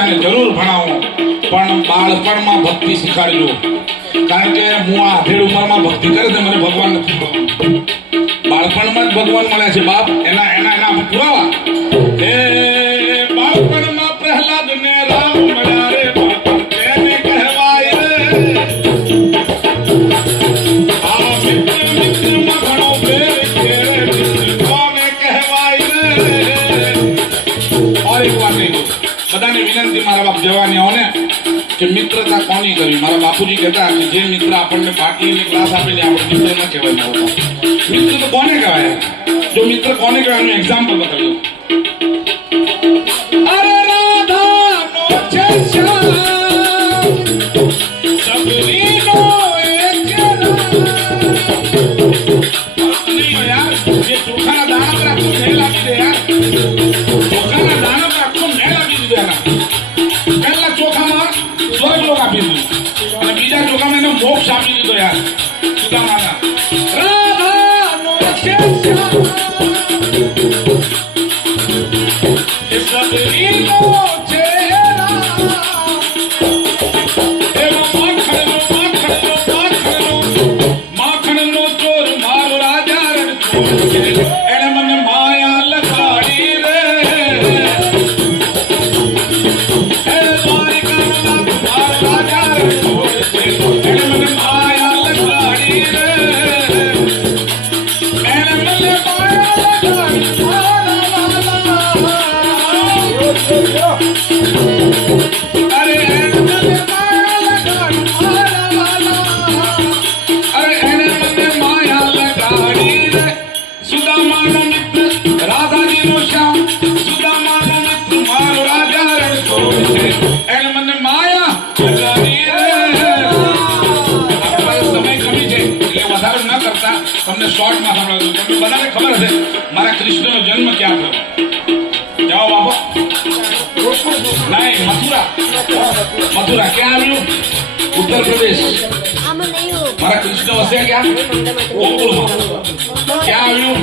બચ્ચાને જરૂર ભણાવો, પણ બાળપણમાં ભક્તિ શીખાડજો. કારણ કે હું આ આધેડ ઉંમરમાં ભક્તિ કરે તો મને ભગવાન નથી મળવાનું. બાળપણમાં જ ભગવાન મળે છે બાપ. એના પુરાવા. હે બાળપણમાં પ્રહલાદને રામ મળ્યા રે, બાળપણ તેને કહેવાય રે. આ મિત્રમાં ઘણો ફેર છે, મિત્ર કોને કહેવાય રે. और एक बात नहीं, બધાને વિનંતી મારા બાપ જવાનીઓને કે મિત્રતા કોની કરવી. મારા બાપુજી કહેતા કે જે મિત્ર આપણને બાટલી ને ગ્લાસ આપીને આપણે મિત્ર ન કહેવાય. મારા બાપ મિત્ર તો કોને કહેવાય? જો મિત્ર કોને કહેવાય એનું એક્ઝામ્પલ બતાવ્યું. અરે રાધા નો છે શ્યામ, સબરીનો એક યાર, જે ચોખાના દાણા પર આખું નહીં લાગી દે યાર. ચોખાના દાણા પર આખું નહીં લાગી દીધું એના. પહેલા ચોખામાં સ્વર્ગ લોક આપી દીધું અને બીજા ચોખામાં એને મોક્ષ આપી દીધો યાર. સુદામાના રાધાનો છે શ્યામ, એ સબરીનો છે રામ. એમાં માખણનો ચોર મારો રાજા રણછોડ છે. એને મને માયા લગાડી રે. એને દ્વારિકામાં મારો રાજા રણછોડ છે. એને મને માયા લગાડી રે. એને મને માયા લગાડી અરે એને મને માયા લગાડી. અરે એને મને માયા લગાડી રે. સુદામાનો મિત્ર રાધાજીનો શ્યામ, સુદામાનો મિત્ર મારો રાજા રણછોડ છે. એને મને માયા લગાડી રે. આપણી પાસે સમય કમી છે એટલે વધારે ન કરતા તમને શોર્ટમાં સંભળાવું. તમને બધાને ખબર હશે મારા કૃષ્ણનો જન્મ ક્યાં થયો? જવાબ આપો. નહીં, મથુરા ક્યાં આવ્યું? ઉત્તર પ્રદેશ. મારા કૃષ્ણ વસ્યા ક્યાં? ગોકુળમાં. ક્યાં આવ્યું?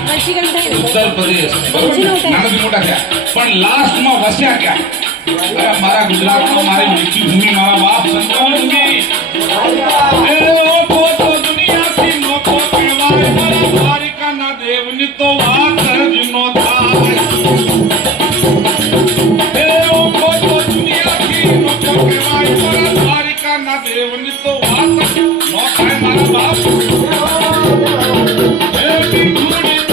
ઉત્તર પ્રદેશ. બરોબર, નાનાથી મોટા થયા. પણ લાસ્ટમાં વસ્યા ક્યાં? અરે મારા ગુજરાતમાં મારી મૃત્યુભૂમિ, મારા બાપ સંતોષની. એ લોકો તો દુનિયાથી નોખો કહેવાય, મારા દ્વારિકાના દેવની તો વાત જ નહોતી.